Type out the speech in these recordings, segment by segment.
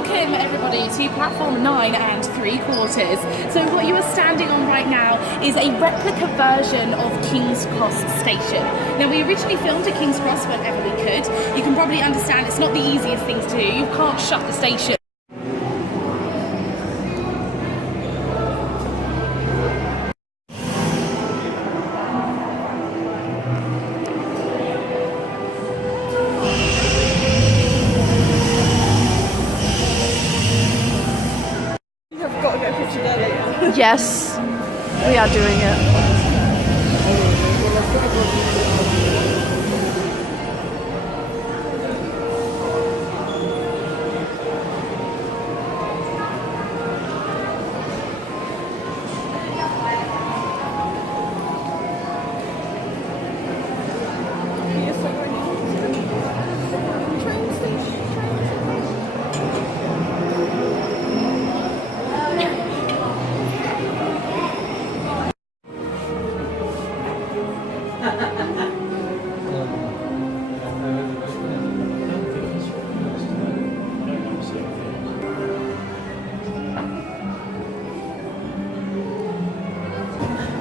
Welcome everybody to platform 9 and 3/4. So what you are standing on right now is a replica version of King's Cross Station. Now we originally filmed at King's Cross whenever we could. You can probably understand it's not the easiest things to do. You can't shut the station. Yes, we are doing it.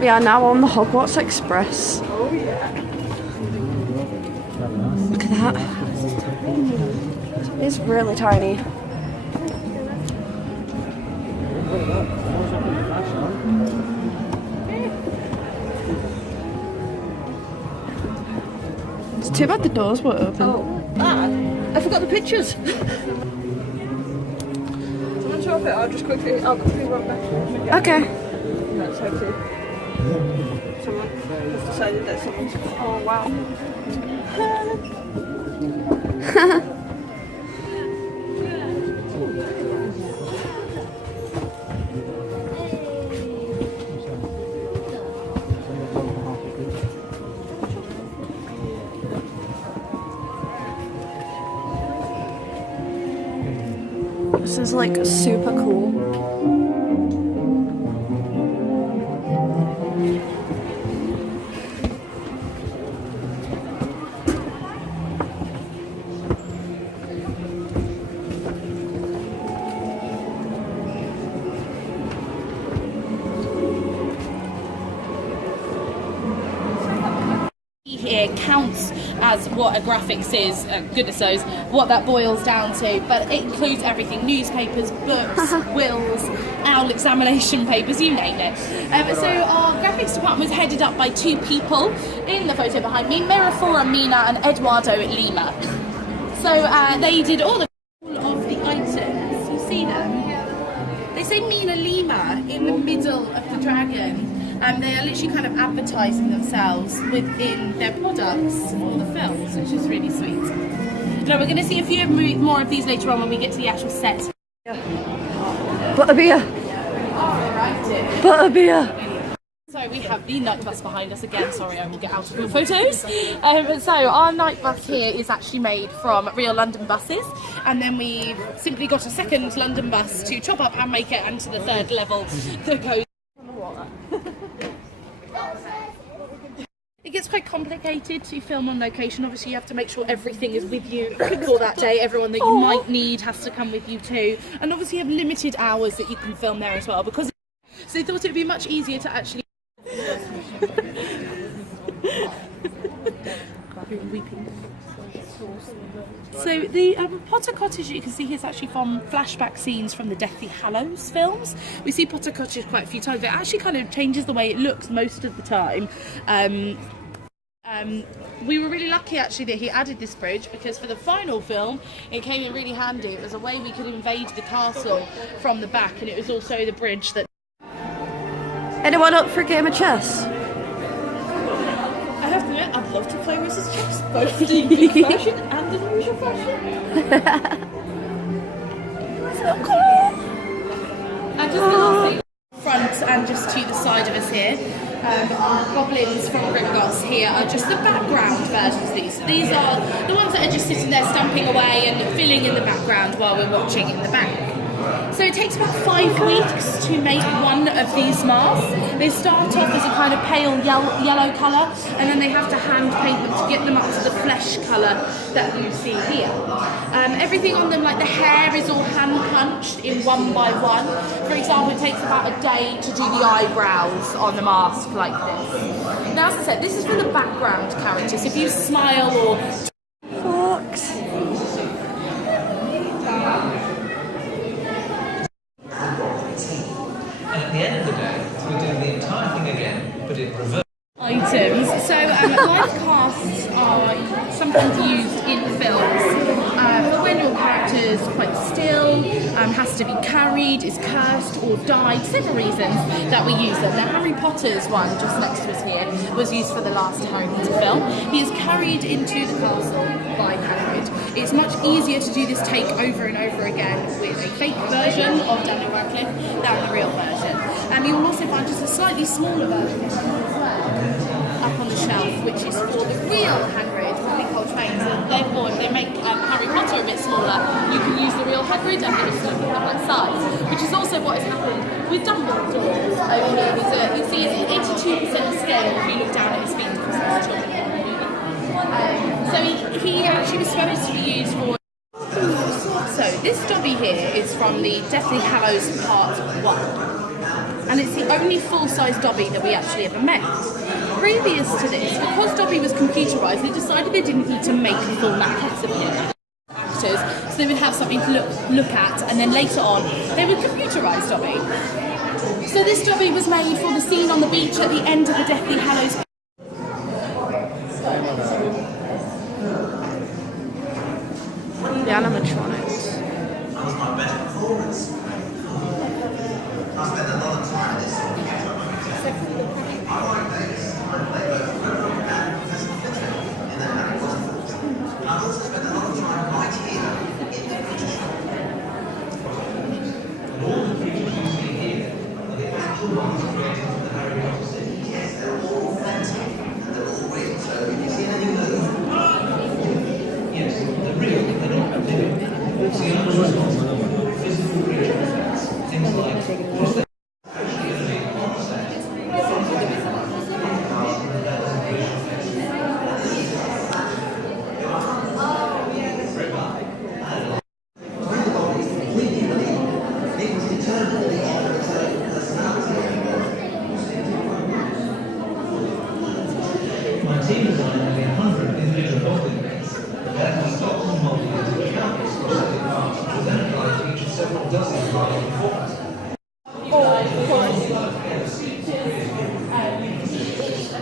We are now on the Hogwarts Express. Oh yeah. Look at that. It's really tiny. It's too bad the doors were open. Oh, I forgot the pictures. Someone show up it. I'll quickly run back. Okay. That's okay. Someone has decided that someone's. Oh wow. This is like super cool. Here counts as what a graphics is, goodness knows what that boils down to, but it includes everything: newspapers, books, wills, owl examination papers, you name it. So our graphics department is headed up by two people in the photo behind me, Mirafora Mina and Eduardo Lima. So they did all of the items, you see them? They say Mina Lima in the middle of the dragon. They are literally kind of advertising themselves within their products for the films, which is really sweet. Now we're going to see a few more of these later on when we get to the actual set. Butterbeer! Butterbeer! So we have the night bus behind us again. Sorry, I will get out of your photos. So our night bus here is actually made from real London buses, and then we've simply got a second London bus to chop up and make it into the third level that goes on the water. It gets quite complicated to film on location. Obviously you have to make sure everything is with you for that day. Everyone that you might need has to come with you too, and obviously you have limited hours that you can film there as well, because so they thought it would be much easier to actually So the Potter Cottage you can see here is actually from flashback scenes from the Deathly Hallows films. We see Potter Cottage quite a few times. It actually kind of changes the way it looks most of the time. We were really lucky actually that he added this bridge, because for the final film it came in really handy. It was a way we could invade the castle from the back, and it was also the bridge that... Anyone up for a game of chess? I have to admit, I'd love to play Wizard's Chess, Both the geek fashion and the usual fashion. So cool! And just the last thing, front and just to the side of us here, our goblins from Gringotts here are just the background versions of these. These are the ones that are just sitting there stamping away and filling in the background while we're watching in the back. So it takes about 5 weeks to make one of these masks. They start off as a kind of pale yellow colour, and then they have to hand paint them to get them up to the flesh colour that you see here. Everything on them, like the hair, is all hand punched in one by one. For example, it takes about a day to do the eyebrows on the mask like this. Now, as I said, this is for the background characters. If you smile or Fox. And at the end of the day, we're doing the entire thing again, but in reverse. Items. So live casts are sometimes used in films for when your character is quite still, has to be carried, is cursed or died, several reasons that we use them. Now Harry Potter's one, just next to us here, was used for the last Harry Potter film. He is carried into the castle by Hagrid. It's much easier to do this take over and over again with a fake version of Daniel Radcliffe than the real version. You will also find just a slightly smaller version as well up on the shelf, which is for the real Hagrid, Willie Coltrane. So therefore, if they make Harry Potter a bit smaller, you can use the real Hagrid and it will still be that size, which is also what has happened with Dumbledore over here. You see, it's 82% scale if you look down at his feet because he's children. So he actually was supposed to be used for. So this Dobby here is from the Deathly Hallows Part 1. And it's the only full-size Dobby that we actually ever made. Previous to this, because Dobby was computerised, they decided they didn't need to make a full maquette of him. Actors, so they would have something to look at, and then later on, they would computerise Dobby. So this Dobby was made for the scene on the beach at the end of the Deathly Hallows. The animatronics.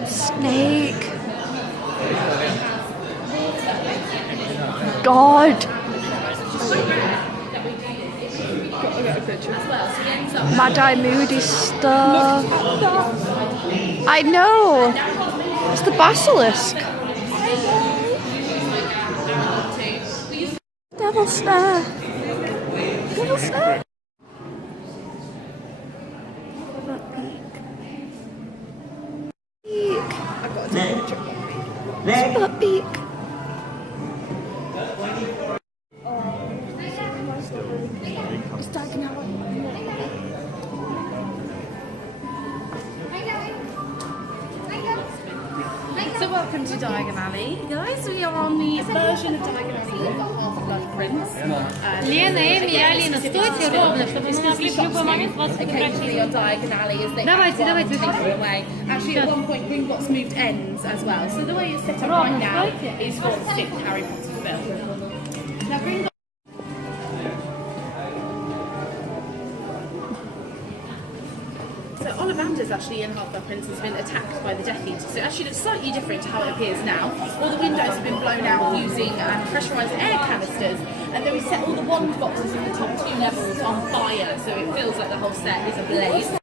Snake. God. Mad-Eye Moody stuff. I know. It's the basilisk. Devil snare. Devil snare. Spot beak. So welcome to Diagon Alley, guys. We are on the version of Diagon Alley of the Half-Blood Prince. Лена, Эми, Алина, стойте ровно, чтобы мы могли в любой момент вас Occasionally on Diagon Alley is they Давайте, have one давайте. taken away. Actually, at one point, Gringotts moved ends as well. So the way it's set up right now is for the 5th Harry Potter film. Now, Gringotts. So Ollivander's actually in Half-Blood Prince has been attacked by the Death Eaters. So it actually looks slightly different to how it appears now. All the windows have been blown out using pressurised air canisters, and then we set all the wand boxes in the top 2 levels on fire, so it feels like the whole set is ablaze.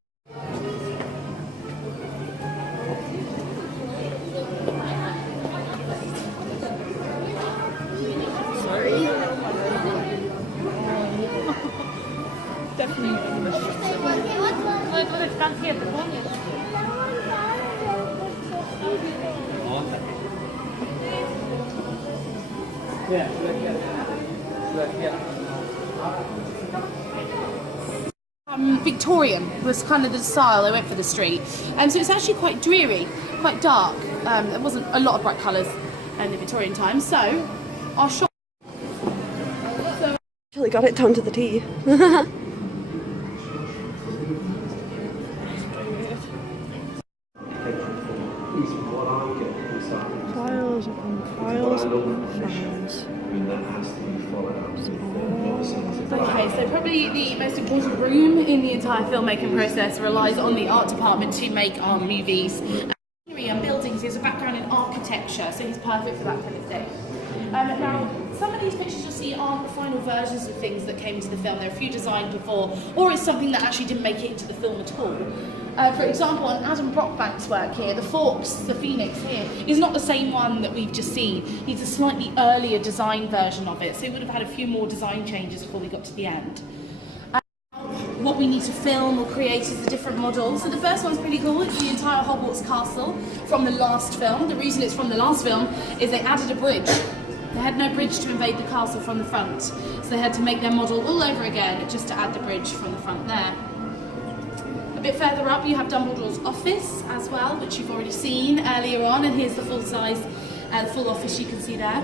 Ну, это вот эти конфеты, помнишь? Yeah, Victorian was kind of the style they went for the street. So it's actually quite dreary, quite dark. There wasn't a lot of bright colours in the Victorian times. So our shop Actually got it down to the T. Files upon files upon files. Okay, so probably the most important room in the entire filmmaking process relies on the art department to make our movies. And buildings, he has a background in architecture, so he's perfect for that kind of thing. Now, some of these pictures you'll see aren't the final versions of things that came into the film. There are a few designed before, or it's something that actually didn't make it into the film at all. For example, on Adam Brockbank's work here, the Fawkes, the Phoenix here, is not the same one that we've just seen. He's a slightly earlier design version of it, so he would have had a few more design changes before we got to the end. What we need to film or create is the different models. So the first one's pretty cool. It's the entire Hogwarts castle from the last film. The reason it's from the last film is they added a bridge. They had no bridge to invade the castle from the front, so they had to make their model all over again just to add the bridge from the front there. A bit further up you have Dumbledore's office as well, which you've already seen earlier on, and here's the full size, full office you can see there.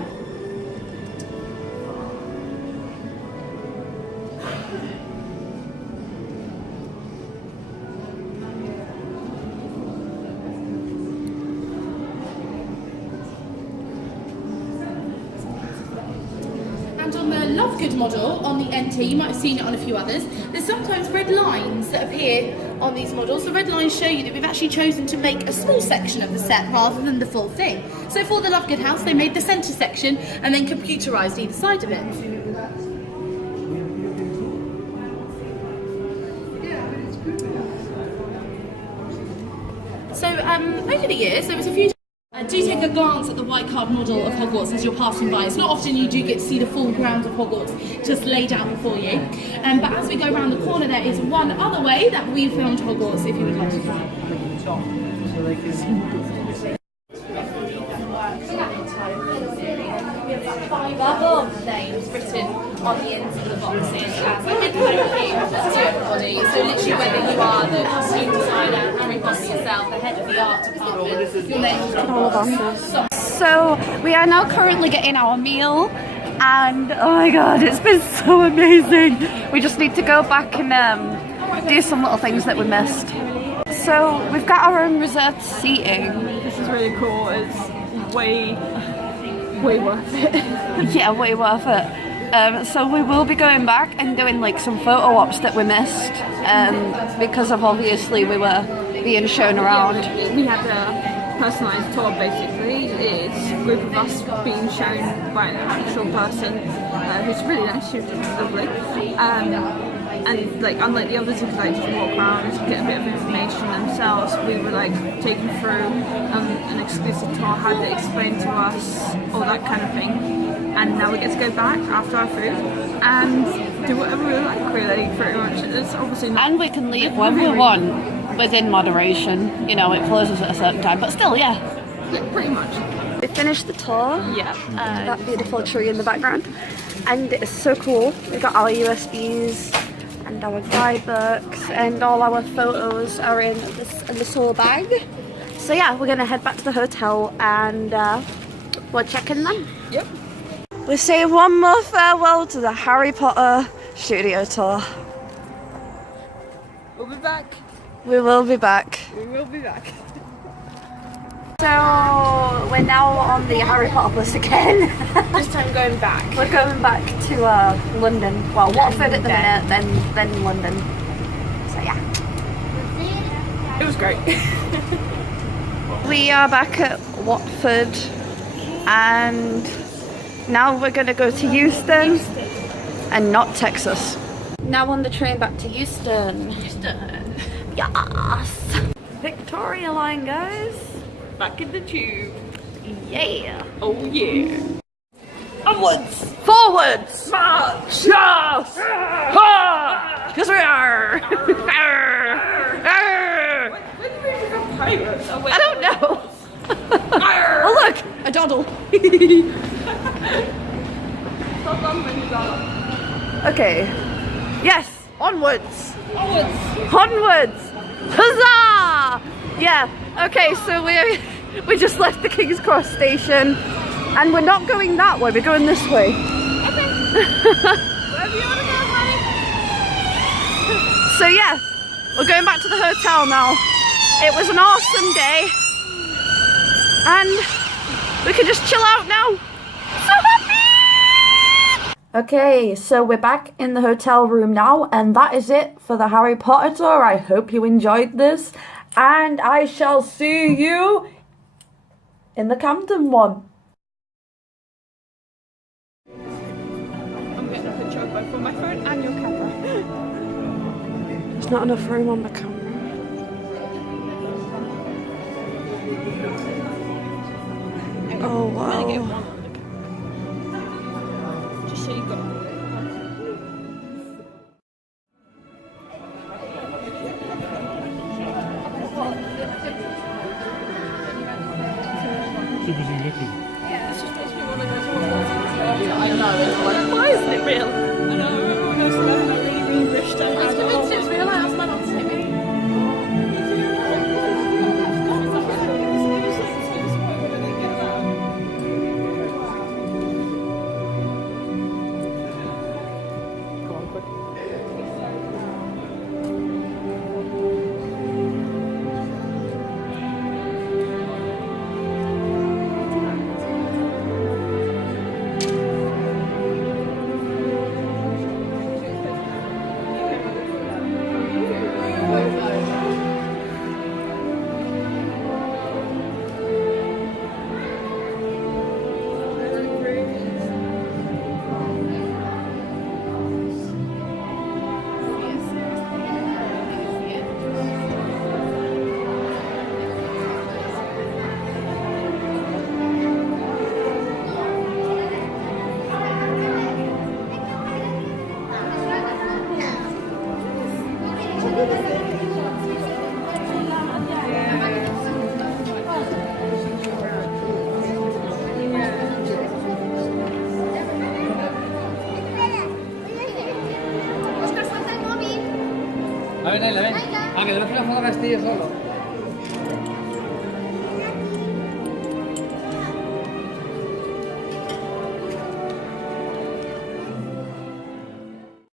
And on the Lovegood model, on the NT, you might have seen it on a few others, there's sometimes red lines that appear on these models. The red lines show you that we've actually chosen to make a small section of the set rather than the full thing. So for the Lovegood house, they made the centre section and then computerised either side of it. So over the years, there was a few. Do take a glance at the white card model of Hogwarts as you're passing by. It's not often you do get to see the full grounds of Hogwarts just laid out before you. But as we go around the corner, there is one other way that we filmed Hogwarts, if you would like to try. Names written on the ends of the boxes as a big thank you to everybody. So literally whether you are the costume designer, Harry Potter yourself, the head of the art department, your name is So we are now currently getting our meal, and oh my god, it's been so amazing. We just need to go back and do some little things that we missed. So we've got our own reserved seating. This is really cool. It's way worth it. Yeah, way worth it. So we will be going back and doing like some photo ops that we missed, because of obviously we were being shown around. We had a personalised tour basically. It's a group of us being shown by an actual person who's really nice, she's lovely. And like unlike the others who could like just walk around, get a bit of information themselves, we were like taken through an exclusive tour, had it explained to us, all that kind of thing. And now we get to go back after our food and do whatever we like, really, pretty much. It's obviously not. And we can leave when we want, within moderation. You know, it closes at a certain time, but still, yeah. Yeah, pretty much. We finished the tour. Yeah. That beautiful tree in the background. And it's so cool. We got our USBs and our guidebooks, and all our photos are in this little bag. So yeah, we're gonna head back to the hotel and we'll check in then. Yep. We say one more farewell to the Harry Potter studio tour. We'll be back. We will be back. We will be back. So we're now on the Harry Potter bus again. This time going back. We're going back to London. Well, Watford at the minute, then London. So yeah. It was great. We are back at Watford, and now we're going to go to Euston and not Texas. Now on the train back to Euston. Yes! Victoria line, guys. Back in the tube. Yeah. Oh yeah. Upwards! Forwards! March! Yes! Because we are! When did we become pirates? Oh, wait. I don't know. Oh look, a doddle. Okay. Yes, Onwards. Onwards. Onwards. Huzzah! Yeah. Okay, so we just left the King's Cross station, and we're not going that way. We're going this way. Okay. Wherever you want to go, honey. So yeah, we're going back to the hotel now. It was an awesome day, and we can just chill out now. So happy! Okay, so we're back in the hotel room now, and that is it for the Harry Potter tour. I hope you enjoyed this, and I shall see you in the Camden one. I'm getting a picture of both on my phone and your camera. There's not enough room on the camera. Oh wow. I'm gonna get one on the camera. Just so you got it. Yeah, it's just makes me want to go to a I know, it's like, why isn't it real? I know, I remember when I was 11, I really wished I had convinced it's real. I asked my mum to take me. A ver, dale, ven. Ah, que te lo fui a Castillo solo.